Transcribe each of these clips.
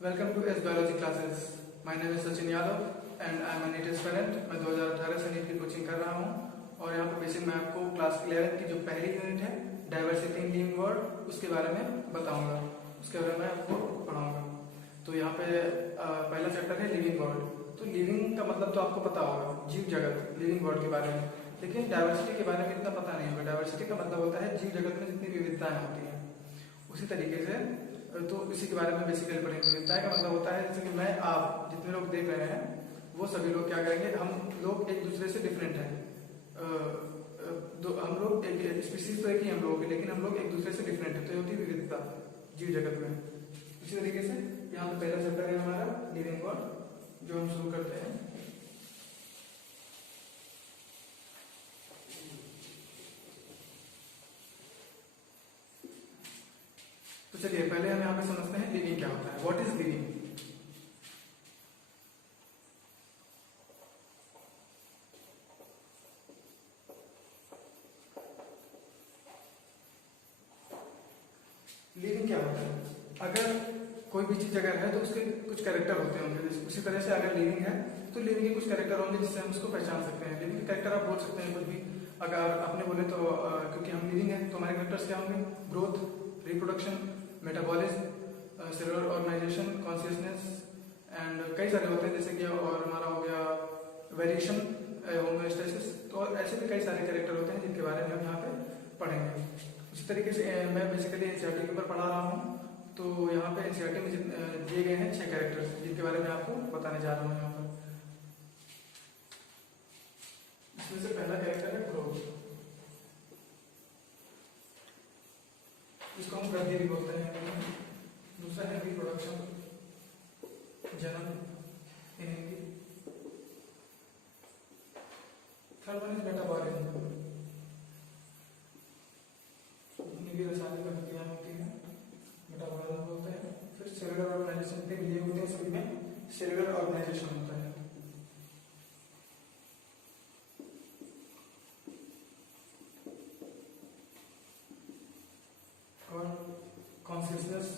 Welcome to S Biology classes. My name is Sachin Yadav and I am a NEET aspirant. मैं 2018 से NEET की coaching कर रहा हूँ और यहाँ पर बेसिक मैं आपको क्लास 11 की जो पहली यूनिट है डाइवर्सिटी इन लिविंग वर्ल्ड उसके बारे में बताऊंगा, उसके बारे में आपको पढ़ाऊंगा। तो यहाँ पे पहला चैप्टर है लिविंग वर्ल्ड। तो लिविंग का मतलब तो आपको पता होगा, जीव जगत, लिविंग वर्ल्ड के बारे में, लेकिन डाइवर्सिटी के बारे में इतना पता नहीं होगा। डाइवर्सिटी का मतलब होता है जीव जगत में जितनी विविधताएं होती हैं। उसी तरीके से तो इसी के बारे में बेसिकली पढ़ेंगे। विविधता का मतलब होता है जैसे कि मैं, आप, जितने लोग देख रहे हैं वो सभी लोग क्या करेंगे, हम लोग एक दूसरे से डिफरेंट हैं। हम लोग एक स्पीसीज तो एक ही हम लोगों की, लेकिन हम लोग एक दूसरे से डिफरेंट है, तो ये होती है विविधता जीव जगत में। इसी तरीके से यहाँ पे पहला चैप्टर है हमारा लिविंग वर्ल्ड, जो हम शुरू करते हैं। तो चलिए पहले हम यहाँ पे समझते हैं लिविंग क्या होता है। What is living? लिविंग क्या होता है? अगर कोई भी चीज अगर है तो उसके कुछ कैरेक्टर होते होंगे। उसी तरह से अगर लिविंग है तो लिविंग के कुछ कैरेक्टर होंगे जिससे हम उसको पहचान सकते हैं। लिविंग के कैरेक्टर आप बोल सकते हैं कुछ भी। अगर आपने बोले तो क्योंकि हम लिविंग है तो हमारे कैरेक्टर्स क्या होंगे? Growth, reproduction, metabolism, cellular organization, consciousness and कई सारे होते हैं, जैसे कि और हमारा हो गया वेरिएशन, होमोस्टेसिस। तो ऐसे भी कई सारे कैरेक्टर होते हैं जिनके बारे में हम यहाँ पे पढ़ेंगे। उसी तरीके से मैं बेसिकली एनसीईआरटी के ऊपर पढ़ा रहा हूँ। तो यहाँ पे एनसीईआरटी में दिए गए हैं 6 कैरेक्टर्स जिनके बारे में आपको बताने जा रहा हूँ यहाँ पर। इसमें से पहला कैरेक्टर है ग्रोथ। इसको हम वृद्धि भी बोलते हैं। दूसरा है रिप्रोडक्शन, जन्म in Hindi. Third one is metabolism, रासायनिक प्रक्रिया होती है, मेटाबॉलिज्म बोलते हैं। फिर सेलुलर ऑर्गेनाइजेशन पे लिए होते हैं, सभी में सेलुलर ऑर्गेनाइजेशन होता है। और कॉन्शियसनेस,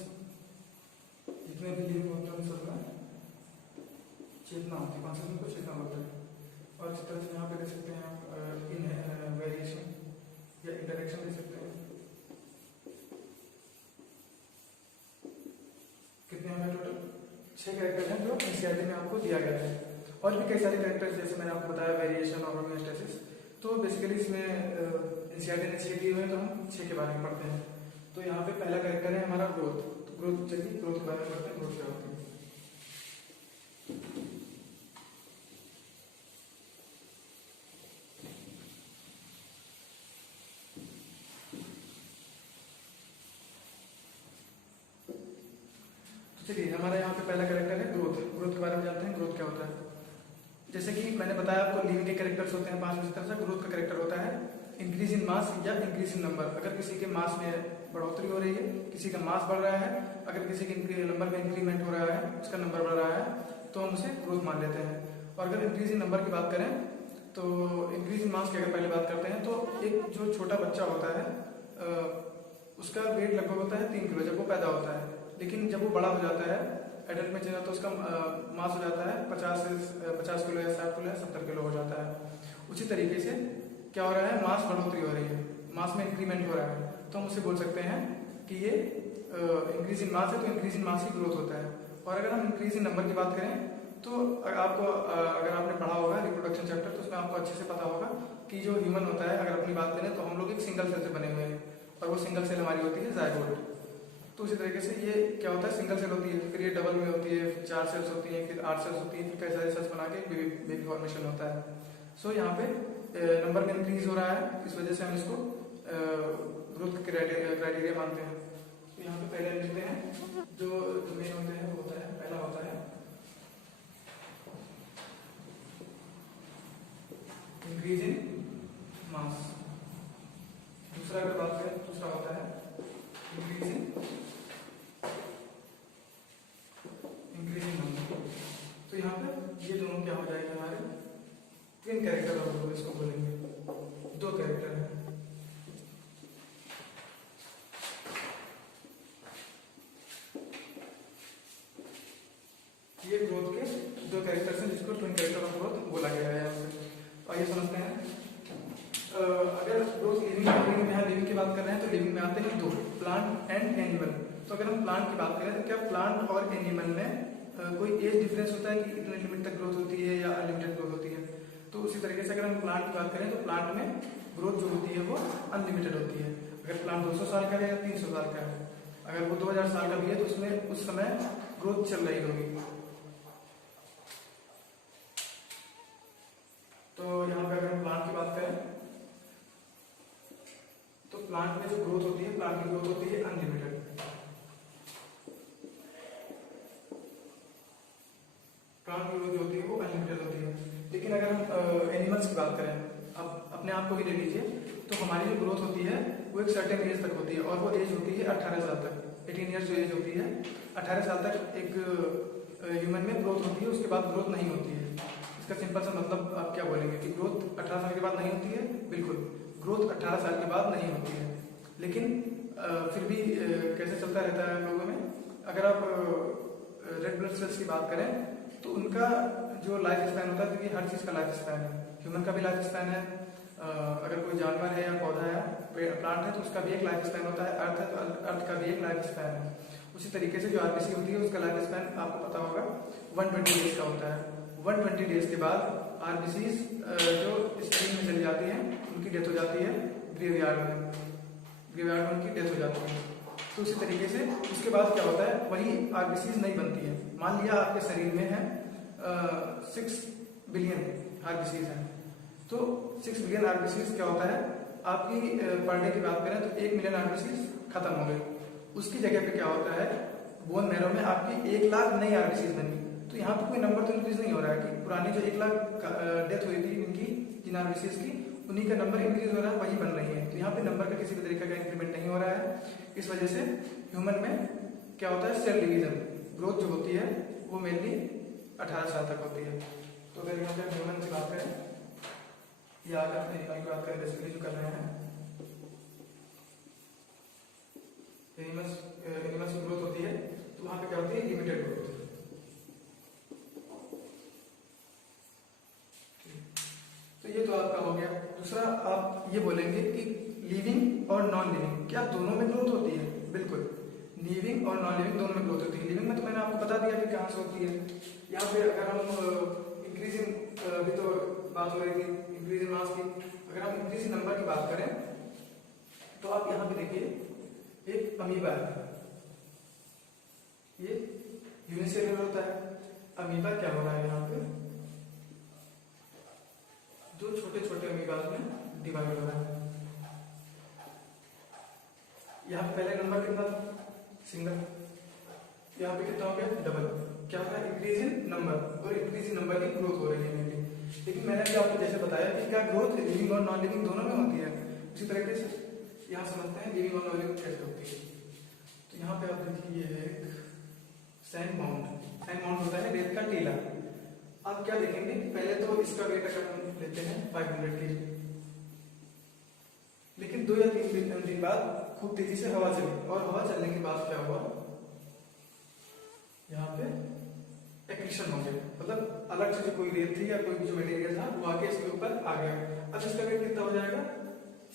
जितने भी लिविंग होते हैं सबका चेतना होती है। कॉन्शियसनेस को चेतना बोलते हैं। और इस तरह से यहाँ पे देख सकते हैं आप इन वेरिएशन या इंटरेक्शन दे सकते हैं। कितने हैं टोटल? 6 कैरेक्टर हैं जो एनसीईआरटी में आपको दिया गया है। और भी कई सारे कैरेक्टर्स जैसे मैंने आपको बताया वेरिएशन और होमोस्टेसिस। तो बेसिकली इसमें एनसीईआरटी ने 6 दिए हुए हैं, तो हम 6 के बारे में पढ़ते हैं। तो यहाँ पे पहला कैरेक्टर है हमारा ग्रोथ। तो ग्रोथ, चलिए ग्रोथ के बारे में पढ़ते हैं। ग्रोथ क्या होती है? चलिए हमारा यहाँ पे पहला कैरेक्टर है ग्रोथ। ग्रोथ के बारे में जानते हैं। ग्रोथ क्या होता है? जैसे कि मैंने बताया आपको लिविंग के कैरेक्टर्स होते हैं 5। उसी तरह से ग्रोथ का कैरेक्टर होता है इंक्रीज इन मास या इंक्रीज इन नंबर। अगर किसी के मास में बढ़ोतरी हो रही है, किसी का मास बढ़ रहा है, अगर किसी के नंबर में इंक्रीमेंट हो रहा है, उसका नंबर बढ़ रहा है, तो हम उसे ग्रोथ मान लेते हैं। और अगर इंक्रीज इन नंबर की बात करें तो इंक्रीज इन मास की अगर पहले बात करते हैं तो एक जो छोटा बच्चा होता है उसका वेट लगभग होता है 3 किलो जब वो पैदा होता है। लेकिन जब वो बड़ा हो जाता है, एडल्ट में चला, तो उसका मास हो जाता है 50 किलो या 60 किलो या 70 किलो हो जाता है। उसी तरीके से क्या हो रहा है? मास बढ़ोतरी हो रही है, मास में इंक्रीमेंट हो रहा है। तो हम उसे बोल सकते हैं कि ये इंक्रीज इन मास है, तो इंक्रीज इन मास की ग्रोथ होता है। और अगर हम इंक्रीज इन नंबर की बात करें तो आपको अगर आपने पढ़ा होगा रिप्रोडक्शन चैप्टर, तो उसमें आपको अच्छे से पता होगा कि जो ह्यूमन होता है, अगर अपनी बात करें तो हम लोग एक सिंगल सेल से बने हुए हैं, और वो सिंगल सेल हमारी होती है जायगोट। तो उसी तरीके से ये क्या होता है? सिंगल सेल होती है, फिर ये डबल में होती है, फिर 4 सेल्स होती हैं, फिर 8 सेल्स होती हैं, फिर कई सारे सेल्स बना के बेबी फॉर्मेशन होता है। सो यहाँ पे नंबर में इंक्रीज हो रहा है, इस वजह से हम इसको ग्रोथ क्राइटेरिया मानते हैं। तो यहाँ पे पहले लिखते हैं जो मेन होते हैं, वो होता है, पहला होता है इंक्रीज इन मास। दूसरा अगर बात करें, दूसरा होता है इंक्रीज इन नंबर। तो यहाँ पे ये दोनों क्या हो जाएंगे? हमारे ट्विन कैरेक्टर और इसको बोलेंगे, 2 कैरेक्टर है। ये ग्रोथ के दो कैरेक्टर्स हैं जिसको ट्विन कैरेक्टर ऑफ ग्रोथ बोला गया है यहाँ पे। तो आइए समझते हैं। अगर ग्रोथ लिविंग में यहाँ लिविंग की बात कर रहे हैं तो लिविंग में आते हैं दो, प्लांट एंड एनिमल। तो अगर हम प्लांट की बात करें तो क्या प्लांट और एनिमल में कोई एज डिफरेंस होता है कि इतने लिमिट तक ग्रोथ होती है या अनलिमिटेड ग्रोथ होती है? तो उसी तरीके से अगर हम प्लांट की बात करें तो प्लांट में ग्रोथ जो होती है वो अनलिमिटेड होती है। अगर प्लांट 200 साल का है या 300 साल का है, अगर वो 2000 साल का भी है तो उसमें उस समय ग्रोथ चल रही होगी। तो यहाँ पे अगर हम प्लांट की बात करें तो प्लांट में जो ग्रोथ होती है, प्लांट की ग्रोथ होती है अनलिमिटेड। प्लांट की ग्रोथ होती है वो अनलिमिटेड होती है। लेकिन अगर हम एनिमल्स की बात करें, अब अपने आप को ही ले लीजिए, तो हमारी जो ग्रोथ होती है वो एक सर्टेन एज तक होती है और वो एज होती है 18 साल तक। 18 ईयर्स जो एज होती है, 18 साल तक एक ह्यूमन में ग्रोथ होती है, उसके बाद ग्रोथ नहीं होती है। इसका सिंपल सा मतलब आप क्या बोलेंगे कि ग्रोथ 18 साल के बाद नहीं होती है? बिल्कुल, ग्रोथ 18 साल के बाद नहीं होती है। लेकिन फिर भी कैसे चलता रहता है लोगों में? अगर आप रेड ब्लड सेल्स की बात करें तो उनका जो लाइफ स्पैन होता है, क्योंकि हर चीज का लाइफ स्पैन है, ह्यूमन का भी लाइफ स्पैन है, अगर कोई जानवर है या पौधा है, प्लांट है तो उसका भी एक लाइफ स्पैन होता है, अर्थ है तो अर्थ का भी एक लाइफ स्पैन है। उसी तरीके से जो आरबीसी होती है उसका लाइफ स्पैन आपको पता होगा 120 डेज का होता है। 120 डेज के बाद आरबीसी जो स्क्रीन में चली जाती है उनकी डेथ हो जाती है ग्रेवयार्ड में उनकी डेथ हो जाती है। तो उसी तरीके से उसके बाद क्या होता है, वही आरबीसी नहीं बनती है। मान लिया आपके शरीर में है 6 बिलियन आरबीसी है, तो 6 बिलियन आरबीसी क्या होता है, आपकी पर डे की बात करें तो 1 मिलियन आरबीसी खत्म हो गई। उसकी जगह पे क्या होता है, बोन मैरो में आपकी 1 लाख नई आरबीसी बनी। तो यहाँ पे कोई नंबर तो इंक्रीज नहीं हो रहा है कि पुरानी जो 1 लाख डेथ हुई थी इनकी, जिन आरबीसी की, उन्हीं का नंबर इंक्रीज हो रहा है, वही बन रही है। तो यहाँ पे नंबर का किसी भी तरीके का इंक्रीमेंट नहीं हो रहा है। इस वजह से ह्यूमन में क्या होता है, सेल डिवीजन, ग्रोथ जो होती है वो मेनली 18 साल तक होती है। तो अगर यहाँ पे ह्यूमन की बात करें या अगर अपने एनिमल की बात करें, बेसिकली जो कर रहे हैं एनिमल्स की ग्रोथ होती है, तो वहां पे क्या होती है, लिमिटेड ग्रोथ। तो ये तो आपका हो गया। दूसरा आप ये बोलेंगे कि लिविंग और नॉन लिविंग क्या दोनों में ग्रोथ होती है? बिल्कुल, लिविंग और नॉन लिविंग दोनों में ग्रोथ होती है। लिविंग में तो मैंने आपको बता दिया कि कहाँ से होती है। यहाँ पे अगर हम इंक्रीजिंग, अभी तो बात हो रही थी इंक्रीजिंग मास की, अगर हम इंक्रीजिंग नंबर की बात करें तो आप यहाँ पे देखिए एक अमीबा है, ये यूनिसेलुलर होता है। अमीबा क्या हो रहा है, यहाँ पे जो छोटे छोटे अमीबाज में डिवाइड हो रहा है। यहाँ पे पहले नंबर कितना था, सिंगल, यहाँ पे कितना हो गया, डबल। क्या होगा, इंक्रीज इन नंबर, और इंक्रीज इन नंबर की ग्रोथ हो रही है मेनली। लेकिन मैंने भी आपको जैसे बताया कि क्या ग्रोथ लिविंग और नॉन लिविंग दोनों में होती है। उसी तरीके से यहाँ समझते हैं लिविंग और नॉन लिविंग कैसे होती है। तो यहाँ पे आप देखिए एक सैंड माउंट होता है रेत का टीला। आप क्या देखेंगे, पहले तो इसका वेट अगर हम लेते हैं 500 kg, लेकिन 2 या 3 दिन बाद खूब तेजी से हवा चली, और हवा चलने के बाद क्या हुआ, यहाँ पे एक्रीशन हो गया, मतलब अलग से जो कोई रेत थी या कोई भी जो मटेरियल था वो आके इसके ऊपर आ गया। अब इसका वेट कितना हो जाएगा,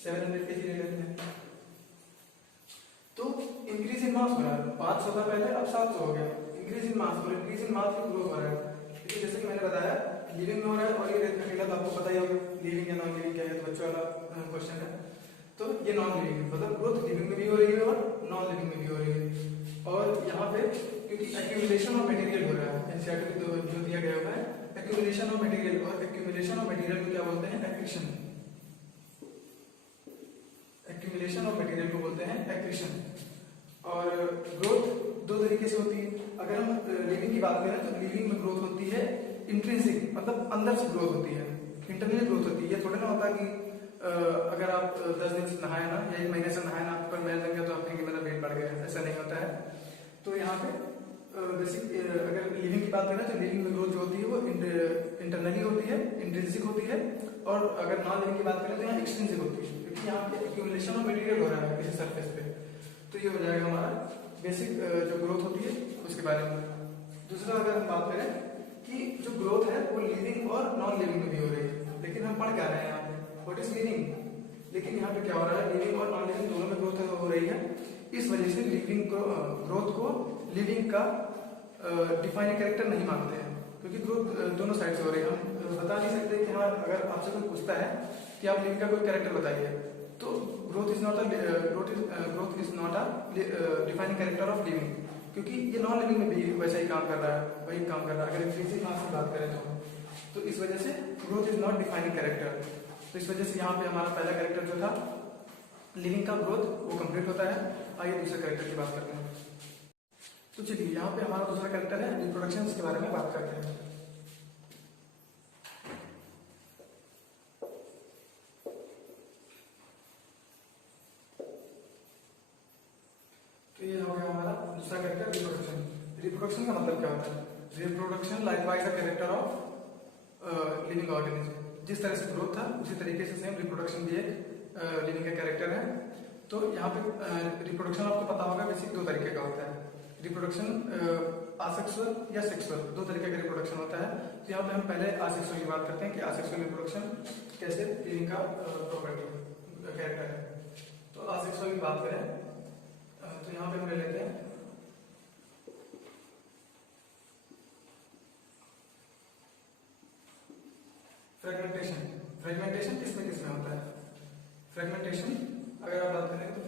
700 kg ले लेते हैं। तो इंक्रीज इन मास हो रहा है, 500 था पहले, अब 700 हो गया। इंक्रीज इन मास, और इंक्रीज इन मास की ग्रोथ हो रहा है। क्योंकि जैसे कि मैंने बताया लिविंग में हो रहा है, और ये रेत का टीला तो आपको पता ही होगा लिविंग या नॉन लिविंग क्या है, तो बच्चों वाला क्वेश्चन है। तो ये नॉन लिविंग, मतलब ग्रोथ लिविंग में भी हो रही है और नॉन लिविंग में भी हो रही है। और यहाँ पे क्योंकि एक्यूमुलेशन ऑफ मटेरियल हो रहा है, एनसीईआरटी में जो दिया गया हुआ है एक्यूमुलेशन ऑफ मटेरियल, और एक्यूमुलेशन ऑफ मटेरियल को क्या बोलते हैं, एक्रीशन। एक्यूमुलेशन ऑफ मटेरियल को बोलते हैं एक्रीशन। और ग्रोथ 2 तरीके से होती है। अगर हम लिविंग की बात करें तो लिविंग में ग्रोथ होती है इंट्रिंसिक, मतलब अंदर से ग्रोथ होती है, इंटरनली ग्रोथ होती है। ये थोड़ा ना होता कि अगर आप 10 दिन से नहाए ना या 1 महीने से नहाए ना, आपको मैल लग गया तो आप कहेंगे मेरा वेट बढ़ गया, ऐसा नहीं होता है। तो यहाँ पे बेसिक अगर लिविंग की बात करें तो लिविंग में ग्रोथ जो होती है वो इंटरनली होती है, इंट्रिंसिक होती है। और अगर नॉन लिविंग की बात करें तो यहाँ एक्सट्रिंसिक होती है, क्योंकि यहाँ पे एक्यूमुलेशन ऑफ मटेरियल हो रहा है किसी सरफेस पे। तो ये हो जाएगा हमारा बेसिक जो ग्रोथ होती है उसके बारे में। दूसरा अगर हम बात करें कि जो ग्रोथ है वो लिविंग और नॉन लिविंग में भी हो रही है, लेकिन हम पढ़ क्या रहे हैं यहाँ पे, व्हाट इज लिविंग, लेकिन यहाँ पे क्या हो रहा है, लिविंग और नॉन लिविंग दोनों में ग्रोथ हो रही है। इस वजह से लिविंग ग्रोथ को लिविंग का डिफाइनिंग कैरेक्टर नहीं मानते हैं, क्योंकि ग्रोथ दोनों साइड से हो रही है। हम बता नहीं सकते कि हाँ, अगर आपसे कोई पूछता है कि आप लिविंग का कोई कैरेक्टर बताइए, तो growth is not a defining character of living, क्योंकि ये नॉन लिविंग में भी वैसा ही काम कर रहा है, वही काम कर रहा है। अगर इंक्रीजिंग मास की बात करें तो इस वजह से growth is not defining character. तो इस वजह से यहाँ पे हमारा पहला कैरेक्टर जो था लिविंग का ग्रोथ वो कंप्लीट होता है। आइए दूसरे कैरेक्टर की बात करते हैं। तो चलिए यहाँ पे हमारा दूसरा कैरेक्टर है रिप्रोडक्शन के बारे में बात करते हैं। तो ये हो गया हमारा दूसरा कैरेक्टर रिप्रोडक्शन। रिप्रोडक्शन का मतलब क्या होता है? Reproduction likewise a character of living organism. जिस तरह से ग्रोथ था उसी तरीके से सेम रिप्रोडक्शन भी एक लिविंग का कैरेक्टर है। तो यहाँ पे रिप्रोडक्शन आपको पता होगा बेसिक दो तरीके का होता है। रिप्रोडक्शन असेक्सुअल या सेक्सुअल, दो तरीके का रिप्रोडक्शन होता है। तो यहाँ पे हम पहले असेक्सुअल की बात करते हैं कि असेक्सुअल रिप्रोडक्शन कैसे लिविंग का प्रॉपर्टी कैरेक्टर है। तो असेक्सुअल की बात करें तो यहाँ पे हम ले लेते हैं फ्रेगमेंटेशन। फ्रेगमेंटेशन किसमें किसमें होता है? फ्रेगमेंटेशन अगर आप बात करें तो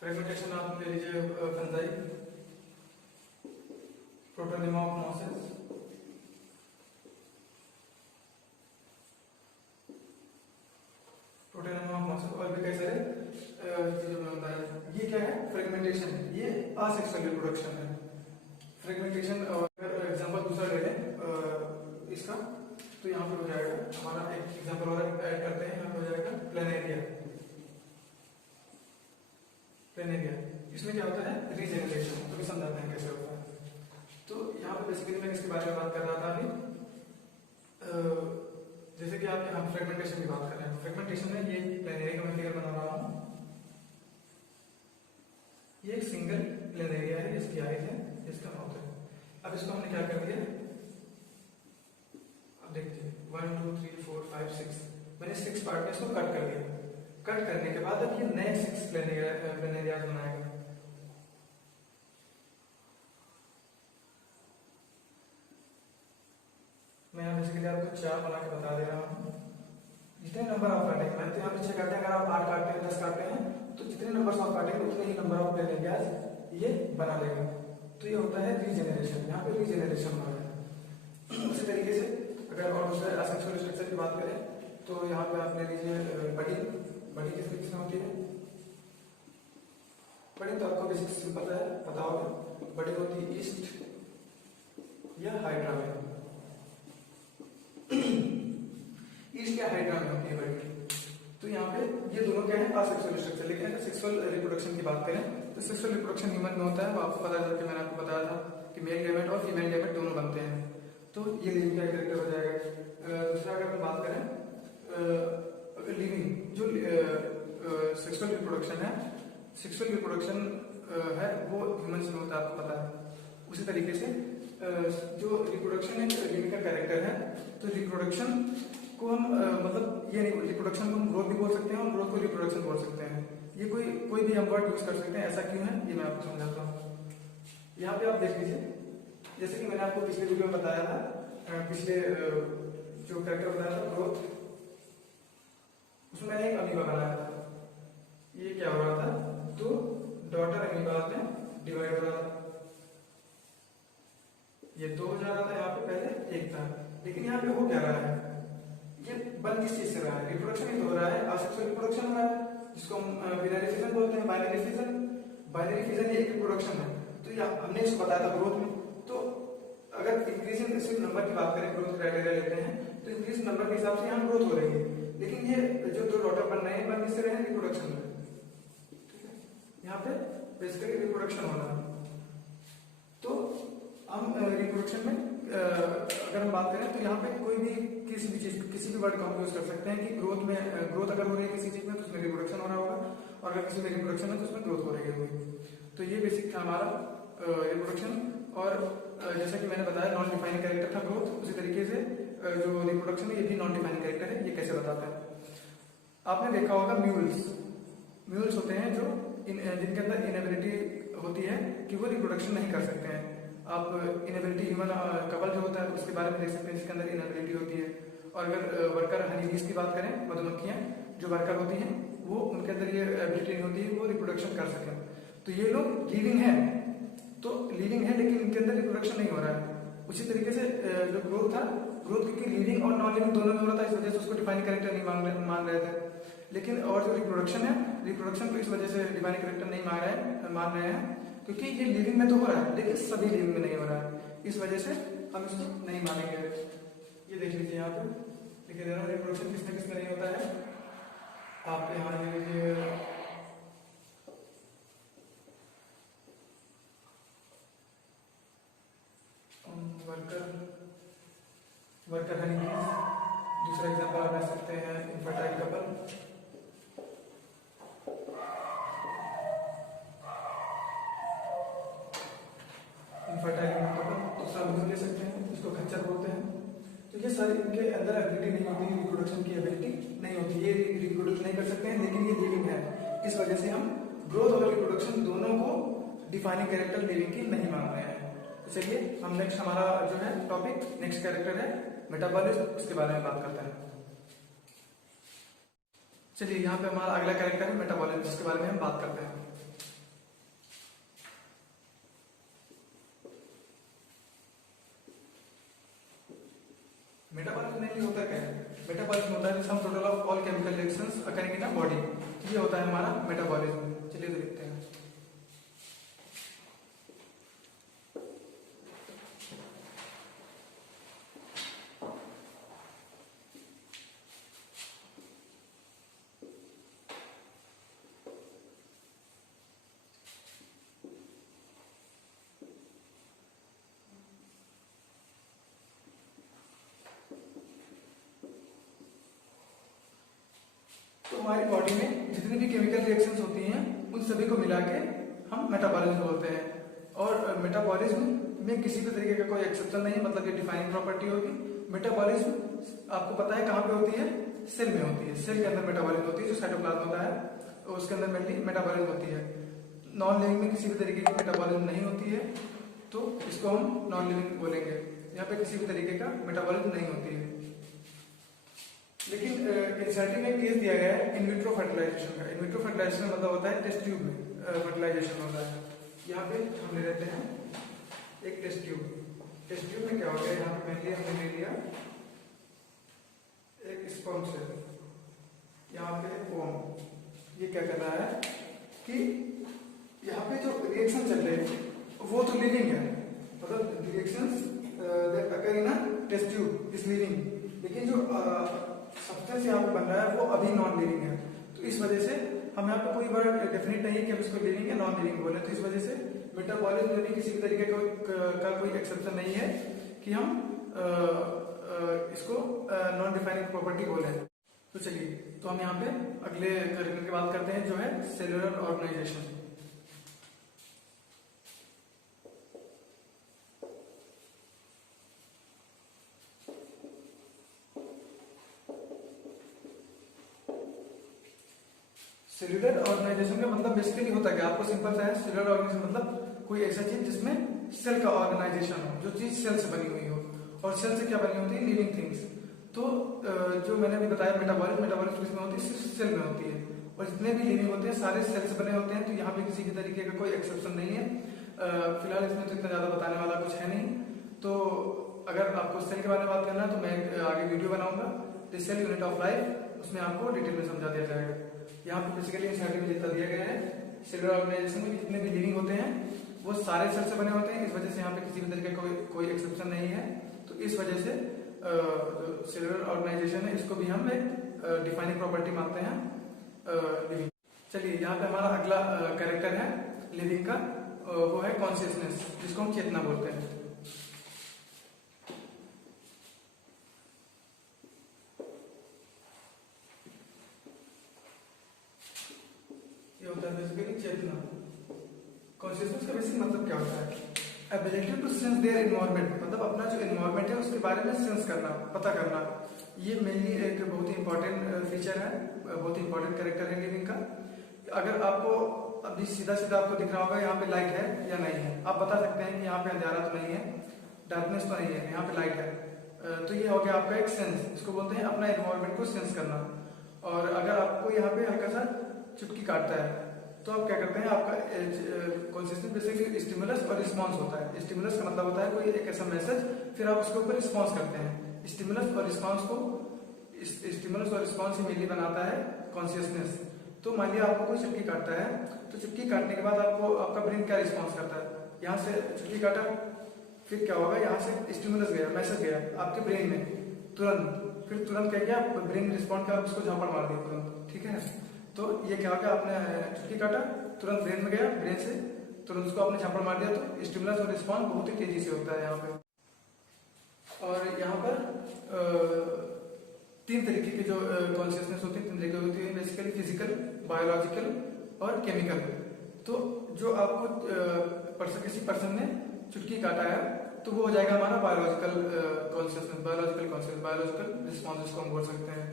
फ्रेगमेंटेशन आप ले लीजिए fungi, protonema of mosses, protonema of mosses और भी कई सारे चीजों में होता है। ये क्या है? फ्रेगमेंटेशन। ये असेक्सुअल रिप्रोडक्शन है। फ्रेगमेंटेशन अगर एग्जांपल दूसरा ले लें इसका, तो यहाँ पे हो जाएगा हमारा एक एग्जांपल और ऐड करते हैं। यहाँ पे हो जाएगा प्लेनेरिया। प्लेनेरिया इसमें क्या होता है? रीजेनरेशन। तो भी समझाते हैं कैसे होता है। तो यहाँ पे बेसिकली मैं इसके बारे में बात कर रहा था अभी, जैसे कि आप यहाँ फ्रेगमेंटेशन की बात कर रहे हैं। फ्रेगमेंटेशन में ये प्लेनेरिया का मैं फिगर बना रहा हूँ। ये एक सिंगल प्लेनेरिया है, इसकी हाइट है, इसका माउथ है। अब इसको हमने क्या कर दिया, अब देखिए 1 2 3 4 5 6, मैंने 6 पार्ट में इसको कट कर दिया। कट करने के बाद अब ये नए 6 प्लेनेरिया बनाएगा। मैं यहाँ बेसिकली आपको 4 बना के बता दे रहा हूँ। जितने नंबर आप काटेंगे, मैंने तो यहाँ पीछे काटे, अगर आप 8 काटते हैं 10 काटते हैं तो जितने नंबर आप काटेंगे उतने ही नंबर ऑफ प्लेनेरियाज ये बना लेगा। तो ये होता है रीजेनरेशन। यहाँ पे रीजेनरेशन हो रहा है। उसी तरीके से अगर और दूसरे असेक्सुअल स्ट्रक्चर की बात करें तो यहाँ पे आप ले लीजिए बडी। बडी किस किसमें होती है? बडी तो आपको बेसिक सिंपल है, पता होगा। बडी होती है ईस्ट या हाइड्रा में। ईस्ट या हाइड्रा में होती है बडी। तो यहाँ पे ये दोनों क्या है? Asexual structure. लेकिन अगर सेक्सुअल रिप्रोडक्शन की बात करें तो सेक्सुअल रिप्रोडक्शन ह्यूमन में होता है। वो आपको पता है कि मैंने आपको बताया था कि मेल गैमेट और फीमेल गैमेट दोनों बनते हैं। तो ये लिविंग का कैरेक्टर हो जाएगा। दूसरा अगर हम बात करें लिविंग जो सेक्सुअल रिप्रोडक्शन है, सेक्सुअल रिप्रोडक्शन है वो ह्यूमंस में होता है, आपको पता है। उसी तरीके से जो रिप्रोडक्शन है लिविंग का कैरेक्टर है। तो रिप्रोडक्शन को हम मतलब ये नहीं, रिप्रोडक्शन को हम ग्रोथ भी बोल सकते हैं और ग्रोथ को रिप्रोडक्शन बोल सकते हैं। ये कोई भी हम वर्ड यूज कर सकते हैं। ऐसा क्यों है ये मैं आपको समझाता हूँ। यहाँ पे आप देख लीजिए, जैसे कि मैंने आपको पिछले वीडियो में बताया था, पिछले जो कैरेक्टर बताया था ग्रोथ, उसमें मैंने एक अमीबा बनाया था। ये क्या हो रहा था? तो डॉटर अमीबा में डिवाइड हो रहा था। ये 2 हो जा रहा था, यहाँ पे पहले 1 था। लेकिन यहाँ पे हो क्या रहा है? ये बन किस चीज से रहा है? रिप्रोडक्शन ही तो हो रहा है, असेक्सुअल रिप्रोडक्शन हो रहा है, जिसको हम बिनरी फिजन बोलते हैं। बाइनरी फिजन, बाइनरी फिजन ये एक रिप्रोडक्शन है। तो ये हमने इसको बताया था ग्रोथ में। तो अगर इंक्रीजिंग सिर्फ नंबर की बात करें, ग्रोथ क्राइटेरिया लेते हैं तो इंक्रीज नंबर के हिसाब से यहाँ ग्रोथ हो रही है। लेकिन ये जो 2 डॉटर बन रहे हैं बन किससे रहे हैं? रिप्रोडक्शन में। ठीक है, यहाँ पे बेसिकली रिप्रोडक्शन हो रहा है। तो हम रिप्रोडक्शन में अगर हम बात करें तो यहाँ पे कोई भी किसी भी चीज, किसी भी वर्ड को हम यूज कर सकते हैं कि ग्रोथ में, ग्रोथ अगर हो रही है किसी चीज में तो उसमें रिप्रोडक्शन हो रहा होगा, और अगर किसी में रिप्रोडक्शन है तो उसमें ग्रोथ हो रही है। तो ये बेसिक था हमारा रिप्रोडक्शन, और जैसा कि मैंने बताया नॉन डिफाइनिंग कैरेक्टर था ग्रोथ, उसी तरीके से जो रिप्रोडक्शन है ये भी नॉन डिफाइनिंग कैरेक्टर है। ये कैसे बताता है, आपने देखा होगा म्यूल्स होते हैं जो जिनके अंदर इनेबिलिटी होती है कि वो रिप्रोडक्शन नहीं कर सकते हैं। आप इनेबिलिटी ह्यूमन कपल जो होता है उसके बारे में देख सकते हैं जिसके अंदर इनेबिलिटी होती है। और अगर वर्कर हनीबीज की बात करें, मधुमक्खियां जो वर्कर होती हैं, वो उनके अंदर ये एबिलिटी नहीं होती है वो रिप्रोडक्शन कर सकें। तो ये लोग लिविंग है, तो लिविंग है लेकिन इनके अंदर रिप्रोडक्शन नहीं हो रहा है। उसी तरीके से जो ग्रोथ था, ग्रोथ क्योंकि लिविंग और नॉन लिविंग दोनों में हो रहा था, इस वजह से उसको डिफाइनिंग कैरेक्टर नहीं मान रहे थे। लेकिन और जो रिप्रोडक्शन है, रिप्रोडक्शन को इस वजह से डिफाइनिंग कैरेक्टर नहीं मान रहे हैं क्योंकि ये लिविंग में तो हो रहा है लेकिन सभी लिविंग में नहीं हो रहा है, इस वजह से हम इसको नहीं मानेंगे। ये देख लीजिए यहाँ पे लिखे दे रहा हूँ रिप्रोडक्शन किसमें किसमें नहीं होता है। आप यहाँ ले लीजिए वर्कर हनीबीज, दूसरा एग्जांपल आप ले सकते हैं इनफर्टाइल कपल। दूसरा मधु ले सकते हैं जिसको खच्चर बोलते हैं। तो ये सारी इनके अंदर एबिलिटी नहीं होती, रिप्रोडक्शन की एबिलिटी नहीं होती, ये रिप्रोड्यूस नहीं कर सकते हैं लेकिन ये लिविंग है। इस वजह से हम ग्रोथ और रिप्रोडक्शन दोनों को डिफाइनिंग कैरेक्टर लिविंग की नहीं मान रहे हैं। तो चलिए हम नेक्स्ट हमारा जो है टॉपिक नेक्स्ट कैरेक्टर है मेटाबॉलिज्म, उसके बारे में बात करते हैं। चलिए यहाँ पे हमारा अगला कैरेक्टर है मेटाबॉलिज्म, जिसके बारे में हम बात करते हैं। मेटाबॉलिज्म नहीं होता क्या है? मेटाबॉलिज्म होता है sum total of all chemical reactions occurring in a body, ये होता है हमारा मेटाबॉलिज्म। चलिए तो देखते हैं। तो हमारी बॉडी में जितनी भी केमिकल रिएक्शंस होती हैं उन सभी को मिला के हम मेटाबॉलिज्म बोलते हैं। और मेटाबॉलिज्म में किसी भी तरीके का कोई एक्सेप्शन नहीं है, मतलब ये डिफाइनिंग प्रॉपर्टी होगी। मेटाबॉलिज्म आपको पता है कहाँ पे होती है? सेल में होती है। सेल के अंदर मेटाबॉलिज्म होती है, जो साइटोप्लाज्म होता है उसके अंदर मेनली मेटाबॉलिज्म होती है। नॉन लिविंग में किसी भी तरीके की मेटाबॉलिज्म नहीं होती है, तो इसको हम नॉन लिविंग बोलेंगे। यहाँ पे किसी भी तरीके का मेटाबॉलिज्म नहीं होती है। लेकिन एनसीईआरटी में केस दिया गया है इनविट्रो फर्टिलाइजेशन का। इनविट्रो फर्टिलाइजेशन मतलब होता है टेस्ट ट्यूब में फर्टिलाइजेशन होता है। यहाँ पे हम ले लेते हैं एक टेस्ट ट्यूब। टेस्ट ट्यूब में क्या हो गया, यहाँ पे मेनली हमने ले लिया एक स्पर्म सेल, यहाँ पे ओम। ये क्या कर रहा है कि यहाँ पे जो रिएक्शन चल रहे हैं वो तो लिविंग है, मतलब reactions that occur in a test tube is living, लेकिन जो सब्सटेंस यहाँ पे बन रहा है वो अभी नॉन लिविंग है। तो इस वजह से हम यहाँ पे कोई वर्ड डेफिनेट नहीं है कि हम इसको लिविंग या नॉन लिविंग बोले। तो इस वजह से मेटाबॉलिज्म में भी किसी भी तरीके का कोई एक्सेप्शन नहीं है कि हम इसको नॉन डिफाइनिंग प्रॉपर्टी बोले। तो चलिए, तो हम यहाँ पे अगले कैरेक्टर की बात करते हैं जो है सेलुलर ऑर्गेनाइजेशन। सेलुलर ऑर्गेनाइजेशन का मतलब बेसिकली होता क्या, आपको सिंपल सा है। सेलुलर ऑर्गेनाइजेशन मतलब कोई ऐसा चीज जिसमें सेल का ऑर्गेनाइजेशन हो, जो चीज सेल से बनी हुई हो। और सेल से क्या बनी होती है? Living things. तो जो मैंने अभी बताया मेटाबॉलिज्म किसमें होती है? सिर्फ सेल में होती है। और जितने भी लिविंग होते हैं सारे सेल से बने होते हैं। तो यहाँ पे किसी भी तरीके का कोई एक्सेप्शन नहीं है। फिलहाल इसमें तो इतना ज्यादा बताने वाला कुछ है नहीं। तो अगर आपको सेल के बारे में बात करना है तो मैं आगे वीडियो बनाऊंगा, the cell unit of life, उसमें आपको डिटेल में समझा दिया जाएगा। यहाँ पे बेसिकली एनसीईआरटी में जितना दिया गया है, सेलुलर ऑर्गेनाइजेशन में जितने भी लिविंग होते हैं वो सारे सेल से बने होते हैं। इस वजह से यहाँ पे किसी भी तरीके का कोई एक्सेप्शन नहीं है। तो इस वजह से जो सेलुलर ऑर्गेनाइजेशन है इसको भी हम एक डिफाइनिंग प्रॉपर्टी मानते हैं लिविंग। चलिए, यहाँ पे हमारा अगला कैरेक्टर है लिविंग का, वो है कॉन्शियसनेस, जिसको हम चेतना बोलते हैं। ये होता है बेसिकली चेतना। कॉन्शियसनेस का बेसिक मतलब क्या होता है? Ability to sense their environment, मतलब अपना जो एनवायरमेंट है उसके बारे में सेंस करना, पता करना। ये मेनली एक बहुत ही इंपॉर्टेंट फीचर है, बहुत ही इंपॉर्टेंट कैरेक्टर है लिविंग का। अगर आपको अभी सीधा सीधा आपको दिख रहा होगा यहाँ पे लाइट है या नहीं है, आप बता सकते हैं कि यहाँ पे अंधेरा तो नहीं है, डार्कनेस तो नहीं है, यहाँ पे लाइट है। तो ये हो गया आपका एक सेंस, इसको बोलते हैं अपना एनवायरमेंट को सेंस करना। और अगर आपको यहाँ पे हल्का सा चुटकी काटता है तो आप क्या करते हैं, आपका कॉन्शियसनेस बेसिकली स्टिमुलस और रिस्पॉन्स होता है। स्टिमुलस का मतलब होता है कोई एक ऐसा मैसेज, फिर आप उसके ऊपर रिस्पॉन्स करते हैं। स्टिमुलस और रिस्पॉन्स को, स्टिमुलस और रिस्पॉन्स ही मेनली बनाता है कॉन्शियसनेस। तो मान लिया आपको कोई चुटकी काटता है, तो चुटकी काटने के बाद आपको आपका ब्रेन क्या रिस्पॉन्स करता है, यहाँ से चुटकी काटा, फिर क्या होगा, यहाँ से स्टिमुलस गया, मैसेज गया आपके ब्रेन में तुरंत, फिर तुरंत क्या किया ब्रेन ने रिस्पॉन्ड किया, उसको झापड़ मार दिया तुरंत, ठीक है। तो ये क्या हो गया, आपने चुटकी काटा, तुरंत ब्रेन में गया, ब्रेन से तुरंत उसको आपने झापड़ मार दिया। तो स्टिमुलस और रिस्पॉन्स बहुत ही तेजी से होता है यहाँ पे। और यहाँ पर तीन तरीके की जो कॉन्शियसनेस होती है, तीन तरीके होती है, बेसिकली फिजिकल, बायोलॉजिकल और केमिकल। तो जो आपको किसी पर्सन ने चुटकी काटा है तो वो हो जाएगा हमारा बायोलॉजिकल कॉन्शियसनेस, बायोलॉजिकल रिस्पॉन्स जिसको हम बोल सकते हैं।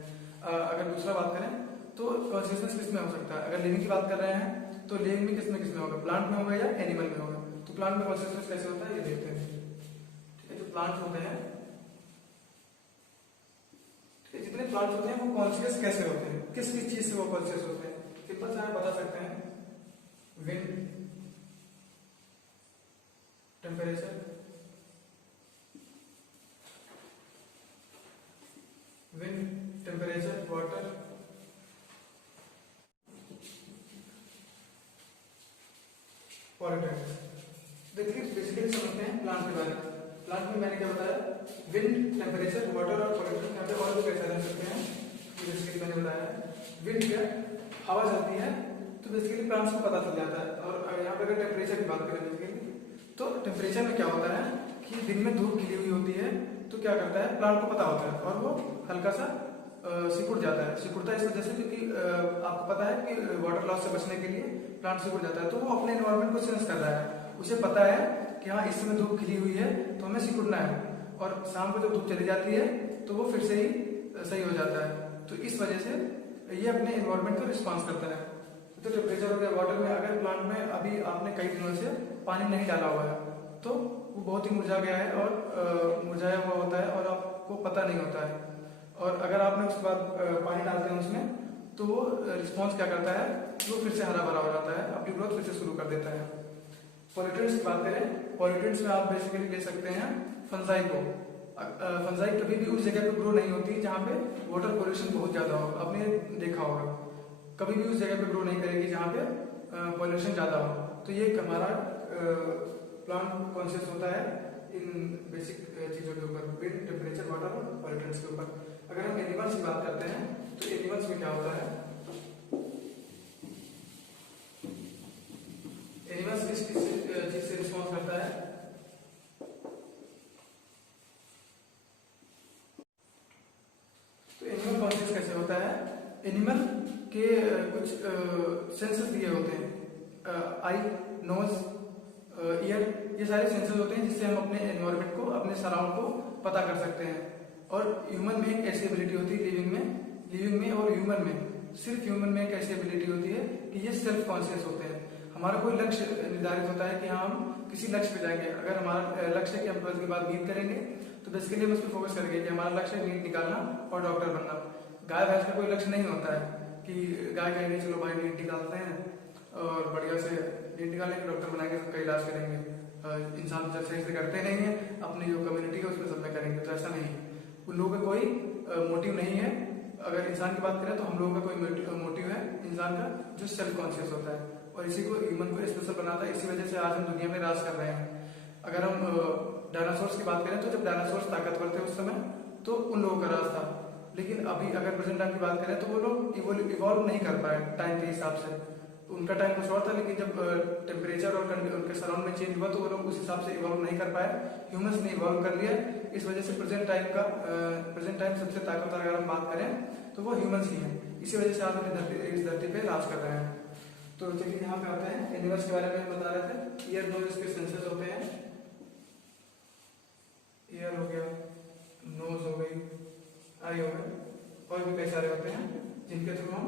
अगर दूसरा बात करें तो कॉन्शियसनेस किस में हो सकता है, अगर लिविंग की बात कर रहे हैं तो लिविंग में किस में होगा, प्लांट में होगा या एनिमल में होगा। तो प्लांट में कॉन्शियसनेस कैसे होता है ये देखते हैं, ठीक है। जो प्लांट होते हैं, जितने प्लांट होते हैं वो कॉन्शियस कैसे होते हैं, किस किस चीज से वो कॉन्शियस होते हैं, सिंपल सा बता सकते हैं, wind, temperature, wind, temperature, water, politics. देखिए बेसिकली समझते हैं प्लांट के बारे में। प्लांट में मैंने क्या बताया, विंड, टेम्परेचर, वाटर और पॉलिटिक्स। यहाँ पे और भी कैसे रह सकते हैं, बेसिकली मैंने बताया विंड क्या, हवा चलती है तो बेसिकली प्लांट्स को पता चल जाता है। और यहाँ पे अगर टेम्परेचर की बात करें बेसिकली, तो टेम्परेचर में क्या होता है कि दिन में धूप खिली हुई होती है तो क्या करता है, प्लांट को पता होता है और वो हल्का सा सिकुड़ जाता है। सिकुड़ता है इस वजह से क्योंकि आपको पता है कि वाटर लॉस से बचने के लिए प्लांट सिकुड़ जाता है। तो वो अपने एनवायरमेंट को सेंस कर रहा है, उसे पता है कि हाँ इस समय धूप खिली हुई है तो हमें सिकुड़ना है, और शाम को जब धूप चली जाती है तो वो फिर से ही सही हो जाता है। तो इस वजह से ये अपने एनवायरमेंट को रिस्पॉन्स करता है। तो टेम्परेचर हो गया, वाटर में अगर प्लांट में अभी आपने कई दिनों से पानी नहीं डाला हुआ है तो वो बहुत ही मुरझा गया है और मुरझाया हुआ होता है और आपको पता नहीं होता है। और अगर आपने उसके बाद पानी डालते हैं उसमें तो वो रिस्पॉन्स क्या करता है, वो फिर से हरा भरा हो जाता है, अपनी ग्रोथ फिर से शुरू कर देता है। पॉल्यूटेंट्स की बात करें, पॉल्यूटेंट्स में आप बेसिकली ले सकते हैं फंजाई को। फंजाई कभी भी उस जगह पे ग्रो नहीं होती जहाँ पे वाटर पोल्यूशन बहुत ज्यादा हो, आपने देखा होगा, कभी भी उस जगह पे ग्रो नहीं करेगी जहाँ पे पॉल्यूशन ज्यादा हो। तो ये हमारा प्लांट कॉन्शियस होता है इन बेसिक चीजों के ऊपर, विंड, टेम्परेचर, वाटर और पॉल्यूटेंट्स के ऊपर। अगर हम एनिमल्स की बात करते हैं तो एनिमल्स में क्या होता है, एनिमल्स किस किस चीज से रिस्पॉन्स करता है, तो एनिमल कॉन्शियस कैसे होता है, एनिमल के कुछ सेंसर्स दिए होते हैं, आई, नोज, ईयर, ये सारे सेंसर्स होते हैं जिससे हम अपने एनवायरमेंट को, अपने सराउंड को पता कर सकते हैं। और ह्यूमन में एक ऐसी एबिलिटी होती है, लिविंग में और ह्यूमन में, सिर्फ ह्यूमन में एक ऐसी एबिलिटी होती है कि ये सेल्फ कॉन्शियस होते हैं। हमारा कोई लक्ष्य निर्धारित होता है कि हाँ हम किसी लक्ष्य पे जाएंगे, अगर हमारा लक्ष्य है कि हम 12th के बाद नीट करेंगे तो बेसिकली हम उस पर फोकस करेंगे कि हमारा लक्ष्य है नीट निकालना और डॉक्टर बनना। गाय भैंस का कोई लक्ष्य नहीं होता है कि गाय कहेंगे चलो भाई नीट निकालते हैं और बढ़िया से नीट निकालेंगे, डॉक्टर बनाएंगे, सबका इलाज करेंगे। इंसान जब सही से करते नहीं है, अपनी जो कम्युनिटी है उसमें सब में करेंगे, तो ऐसा नहीं है। उन लोगों का कोई मोटिव नहीं है। अगर इंसान की बात करें तो हम लोगों का कोई मोटिव है इंसान का जो सेल्फ कॉन्शियस होता है, और इसी को ह्यूमन को स्पेशल बनाता है। इसी वजह से आज हम दुनिया में राज कर रहे हैं। अगर हम डायनासोर्स की बात करें तो जब डायनासोर्स ताकतवर थे उस समय तो उन लोगों का राज था, लेकिन अभी अगर प्रेजेंट टाइम की बात करें तो वो लोग इवॉल्व नहीं कर पाए टाइम के हिसाब से। उनका टाइम कुछ और था, लेकिन जब टेम्परेचर और उनके सराउंड में चेंज हुआ तो वो लोग उस हिसाब से इवॉल्व नहीं कर पाए। ह्यूमंस ने इवॉल्व कर लिया, इस वजह से प्रेजेंट टाइम सबसे ताकतवर अगर हम बात करें तो वो ह्यूमंस ही हैं। इसी वजह से आज हम इस धरती पे राज कर रहे हैं। तो चलिए यहाँ पे आते हैं, एनिमल्स के बारे में बता रहे थे। ईयर, नोज इसके सेंसर्स होते हैं, कई सारे होते हैं जिनके थ्रू हम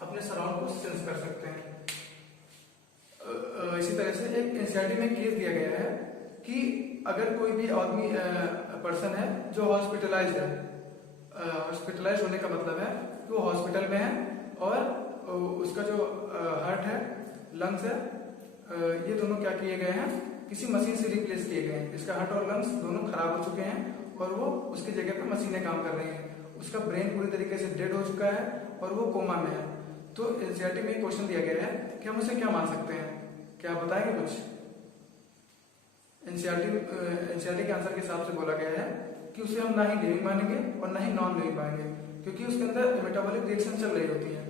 अपने सराउंड को सेंस कर सकते हैं। इसी तरह से एक एनसीईआरटी में केस दिया गया है कि अगर कोई भी आदमी पर्सन है जो हॉस्पिटलाइज्ड है, हॉस्पिटलाइज होने का मतलब है कि वो हॉस्पिटल में है और उसका जो हार्ट है, लंग्स है, ये दोनों क्या किए गए हैं, किसी मशीन से रिप्लेस किए गए हैं। इसका हार्ट और लंग्स दोनों खराब हो चुके हैं और वो उसकी जगह पे मशीनें काम कर रही हैं। उसका ब्रेन पूरी तरीके से डेड हो चुका है और वो कोमा में है। तो एनसीईआरटी में क्वेश्चन दिया गया है कि हम उसे क्या मान सकते हैं, क्या आप बताएंगे कुछ? एनसीईआरटी के आंसर के हिसाब से बोला गया है कि उसे हम ना ही लिविंग मानेंगे और ना ही नॉन लिविंग मानेंगे, क्योंकि उसके अंदर मेटाबॉलिक रिएक्शन चल रही होती है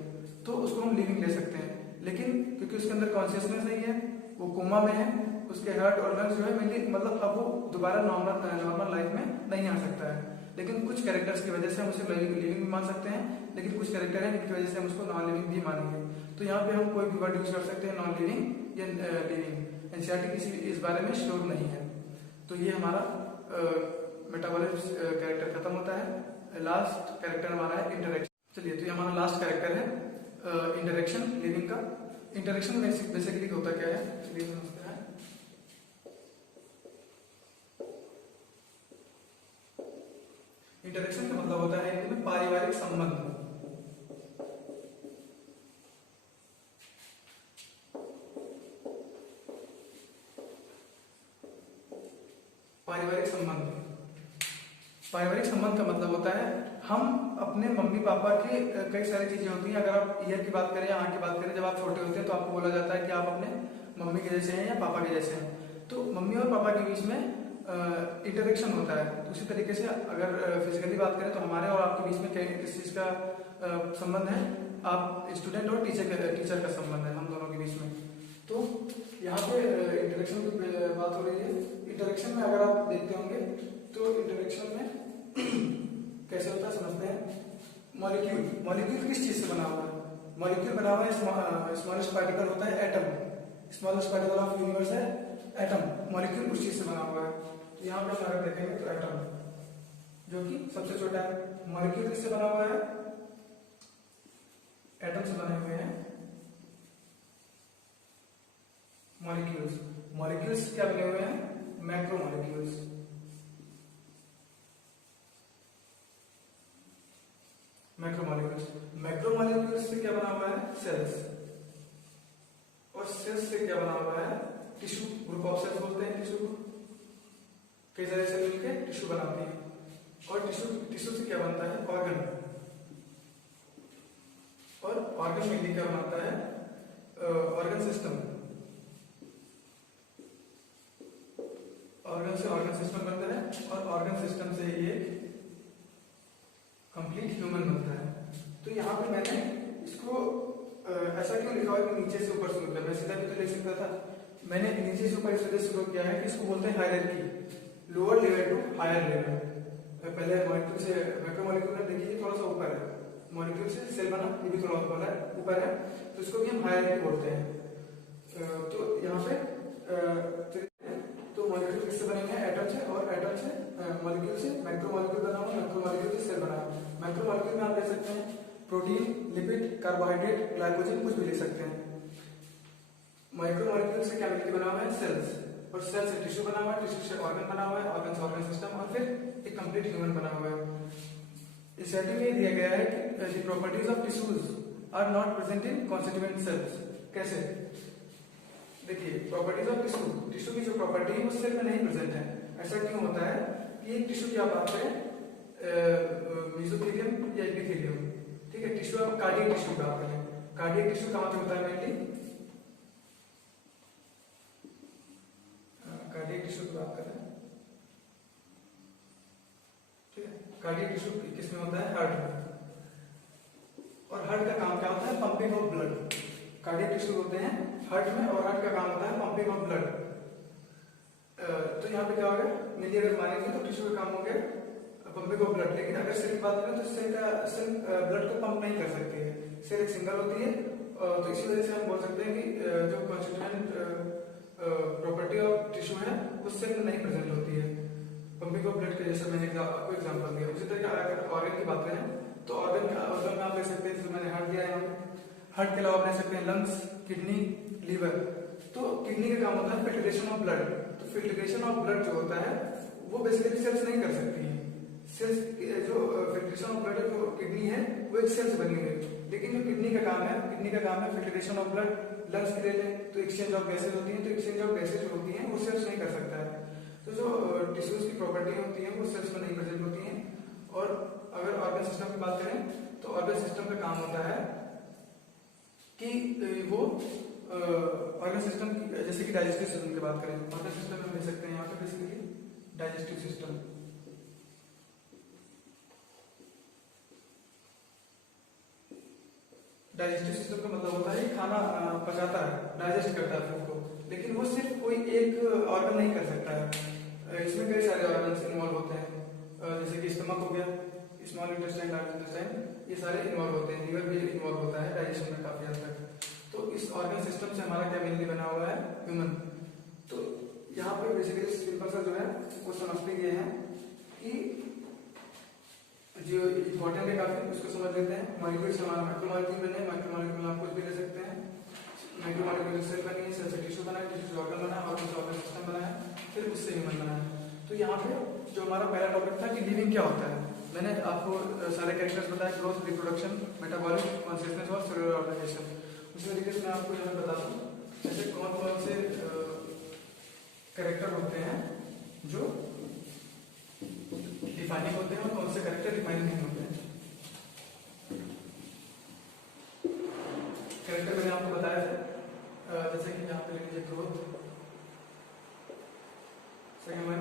तो उसको हम लिविंग ले सकते हैं। लेकिन क्योंकि उसके अंदर कॉन्शियसनेस नहीं है, वो कोमा में है, उसके हार्ट और लंग्स जो है मेनली मतलब अब वो दोबारा नॉर्मल लाइफ में नहीं आ सकता है। लेकिन कुछ कैरेक्टर्स की वजह से हम उसे लिविंग भी मान सकते हैं, लेकिन कुछ कैरेक्टर है जिनकी वजह से हम उसको नॉन लिविंग भी मानेंगे। तो यहाँ पे हम कोई भी वर्ड यूज कर सकते हैं, नॉन लिविंग या लिविंग। एनसीईआरटी किसी इस बारे में श्योर नहीं है। तो ये हमारा मेटाबॉलिक कैरेक्टर खत्म होता है। लास्ट कैरेक्टर हमारा है इंटरेक्शन। चलिए, तो ये हमारा लास्ट कैरेक्टर है इंटरेक्शन लिविंग का। इंटरेक्शन बेसिकली होता क्या है, चलिए समझते हैं। इंटरेक्शन का मतलब होता है कि पारिवारिक संबंध। पारिवारिक संबंध का मतलब होता है हम अपने मम्मी पापा की कई सारी चीजें होती हैं। अगर आप ईयर की बात करें या आंख की बात करें, जब आप छोटे होते हैं तो आपको बोला जाता है कि आप अपने मम्मी के जैसे हैं या पापा के जैसे हैं। तो मम्मी और पापा के बीच में इंटरेक्शन होता है। तो उसी तरीके से अगर फिजिकली बात करें तो हमारे और आपके बीच में किस चीज का संबंध है, आप स्टूडेंट और टीचर का संबंध है हम दोनों के बीच में। तो यहाँ पे इंटरेक्शन की बात हो रही है। इंटरेक्शन में अगर आप देखते होंगे तो इंटरेक्शन में कैसे होता है समझते हैं। मॉलिक्यूल किस चीज से बना हुआ है? मॉलिक्यूल बना हुआ है, स्मॉलेस्ट पार्टिकल होता है atom. Smallest particle of universe है एटम। मॉलिक्यूल उस चीज से बना हुआ है। तो यहाँ पे अगर देखेंगे तो एटम जो कि सबसे छोटा है। मॉलिक्यूल किससे बना हुआ है? एटम से बने हुए हैं मॉलिक्यूल्स। मॉलिक्यूल्स क्या बने हुए हैं? मैक्रोमॉलिक्यूल्स। मैक्रोमॉलिक्यूल्स से क्या बना हुआ है? सेल्स। और सेल्स से क्या बना हुआ है? टिश्यू। ग्रुप ऑफ सेल्स बोलते हैं टिश्यू को। कई सारे सेल मिलकर टिश्यू बनाते हैं। और टिश्यू से क्या बनता है? ऑर्गन। और ऑर्गन मेनली क्या बनाता है? Organ system. ऑर्गन से ऑर्गन सिस्टम बनता है और ऑर्गन सिस्टम से ये कंप्लीट ह्यूमन बनता है। तो यहाँ पे मैंने इसको ऐसा क्यों लिखा है कि नीचे से ऊपर शुरू किया? मैं सीधा भी तो लिख सकता था। मैंने नीचे से ऊपर इस वजह से शुरू किया है कि इसको बोलते हैं hierarchy, lower level to higher level. पहले मॉलिक्यूल से मैक्रोमॉलिक्यूल में देखिए थोड़ा सा ऊपर है, मॉलिक्यूल से सेल बना ये भी थोड़ा ऊपर है, तो इसको भी हम हायरार्की बोलते हैं। तो यहाँ पे तो मॉलिक्यूल किससे बनेंगे? एटम से। और एटम से मॉलिक्यूल से मैक्रोमॉलिक्यूल बना हुआ, मैक्रोमॉलिक्यूल से सेल बना हुआ। मैक्रोमॉलिक्यूल में आप ले सकते हैं प्रोटीन, लिपिड, कार्बोहाइड्रेट, ग्लाइकोजन, कुछ भी ले सकते हैं। माइक्रोमॉलिक्यूल से क्या मिलकर बना हुआ है? सेल्स। और सेल से टिश्यू बना हुआ है, टिश्यू से ऑर्गन बना हुआ है, ऑर्गन से ऑर्गन सिस्टम, और फिर एक कंप्लीट ह्यूमन बना हुआ है। इस आर्टिकल में दिया गया है कि the properties of tissues are not present in constituent cells. कैसे? देखिए, प्रॉपर्टीज ऑफ टिश्यू की जो प्रॉपर्टी है वो सेल में नहीं प्रेजेंट है। ऐसा क्यों होता है कि एक टिश्यू की आप बात करें मेसोथेलियम या एपिथेलियम, ठीक है, टिश्यू आप कार्डियक टिश्यू का बात करें, कार्डियक टिश्यू कहाँ पे होता है? मेनली कार्डियक टिश्यू की बात करें, ठीक है, कार्डियक टिश्यू किसमें होता है? हार्ट में। और हार्ट का काम क्या होता है? Pumping of blood. Cardiac tissue होते हैं हार्ट में और हार्ट का काम होता है पंपिंग ऑफ ब्लड। तो यहाँ पे क्या हो गया? मेनली अगर मानेंगे तो टिश्यू का काम हो गया पंपिंग ऑफ ब्लड। लेकिन अगर सेल की बात करें तो सेल ब्लड को पंप नहीं कर सकती है, सेल एक सिंगल होती है। तो इसी वजह से हम बोल सकते हैं कि जो कॉन्स्टिट्यूएंट प्रॉपर्टी ऑफ टिश्यू है उस सेल में नहीं प्रेजेंट होती है पंपिंग ऑफ ब्लड के, जैसे मैंने आपको एग्जांपल दिया। उसी तरह अगर ऑर्गन की बात करें तो ऑर्गन में आप ले सकते हैं, जैसे मैंने हार्ट दिया है यहाँ पे, हार्ट के अलावा आप ले सकते हैं लंग्स, किडनी, लीवर। तो किडनी का काम होता है फिल्ट्रेशन ऑफ ब्लड। तो फिल्ट्रेशन ऑफ ब्लड जो होता है वो बेसिकली सेल्स नहीं कर सकती है। सेल्स जो फिल्ट्रेशन ऑफ ब्लड जो किडनी है वो एक सेल्स बनी हुई है, लेकिन जो किडनी का काम है फिल्ट्रेशन ऑफ ब्लड। लंग्स के लिए तो एक्सचेंज ऑफ गैसेज होती है, तो एक्सचेंज ऑफ गैसेज होती है वो सेल्स नहीं कर सकता है। तो जो टिश्यूज की प्रॉपर्टी होती है वो सेल्स में नहीं प्रेजेंट होती है। और अगर ऑर्गन सिस्टम की बात करें तो ऑर्गन सिस्टम का काम होता है कि वो ऑर्गन सिस्टम की, जैसे कि डाइजेस्टिव सिस्टम की बात करें, ऑर्गन सिस्टम में ले सकते हैं यहाँ पे basically digestive system. Digestive system का मतलब होता है खाना पचाता है, डाइजेस्ट करता है फूड को, लेकिन वो सिर्फ कोई एक ऑर्गन नहीं कर सकता है। इसमें कई सारे ऑर्गन्स इन्वॉल्व होते हैं, जैसे कि स्टमक हो गया, स्मॉल इंटेस्टाइन, लार्ज इंटेस्टाइन, ये सारे इन्वॉल्व होते हैं। लीवर भी इन्वॉल्व होता है डाइजेशन में काफी हद तक। तो इस ऑर्गन सिस्टम से हमारा क्या मेनली बना हुआ है, ह्यूमन। तो यहाँ पे बेसिकली सिंपल सा जो है वो समझते ये है कि जो इम्पोर्टेंट है काफी, उसको समझ लेते हैं। मॉलिक्यूल्स हमारा मैक्रोमॉलिक्यूल बने, मैक्रोमॉलिक्यूल आप कुछ भी ले सकते हैं। मैक्रोमॉलिक्यूल सेल बनी है, सेल से टिश्यू बना है, टिश्यू से ऑर्गन बना है, ऑर्गन से ऑर्गन सिस्टम बना है, फिर उससे ह्यूमन बना है। तो यहाँ पे जो हमारा पहला टॉपिक था कि लिविंग क्या होता है, मैंने आपको सारे कैरेक्टर्स बताए, ग्रोथ, रिप्रोडक्शन, मेटाबॉलिज्म, कॉन्शियसनेस और सेलुलर ऑर्गेनाइजेशन। उसी तरीके से मैं आपको यहाँ बता दूं जैसे कौन कौन से कैरेक्टर होते हैं जो डिफाइनिंग होते हैं और कौन से कैरेक्टर डिफाइनिंग नहीं होते हैं। कैरेक्टर मैंने आपको बताया था, जैसे कि यहाँ पे लिख लीजिए growth, second one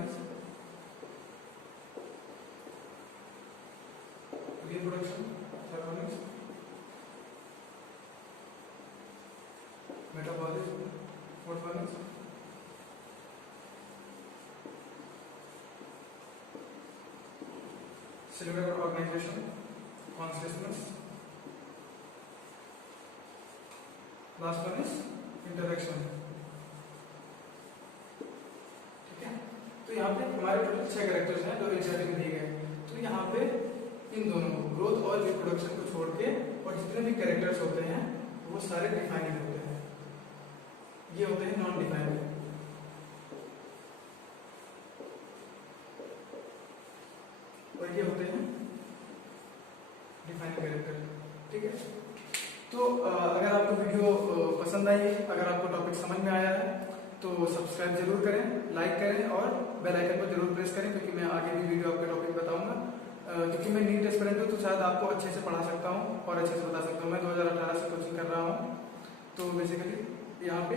reproduction, third one is metabolism, fourth one is cellular organization, consciousness, last one is interaction। ठीक है, तो यहाँ पे हमारे टोटल 6 कैरेक्टर्स हैं जो एनसीईआरटी में दिए गए। तो यहाँ पे इन दोनों को, ग्रोथ और रिप्रोडक्शन को छोड़ के और जितने भी कैरेक्टर्स होते हैं वो सारे डिफाइनिंग होते हैं, ये होते हैं नॉन डिफाइनिंग। और ये होते हैं डिफाइनिंग कैरेक्टर। ठीक है, तो अगर आपको वीडियो पसंद आई है, अगर आपको टॉपिक समझ में आया है तो सब्सक्राइब जरूर करें, लाइक करें और बेल आइकन को जरूर प्रेस करें, क्योंकि मैं आगे भी वीडियो आपके टॉपिक बताऊंगा। क्योंकि मैं नीट एस्पिरेंट हूँ तो शायद आपको अच्छे से पढ़ा सकता हूँ और अच्छे से बता सकता हूँ। मैं 2018 से कोचिंग कर रहा हूँ। तो बेसिकली यहाँ पे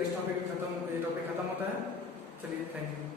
इस टॉपिक खत्म होता है। चलिए, थैंक यू।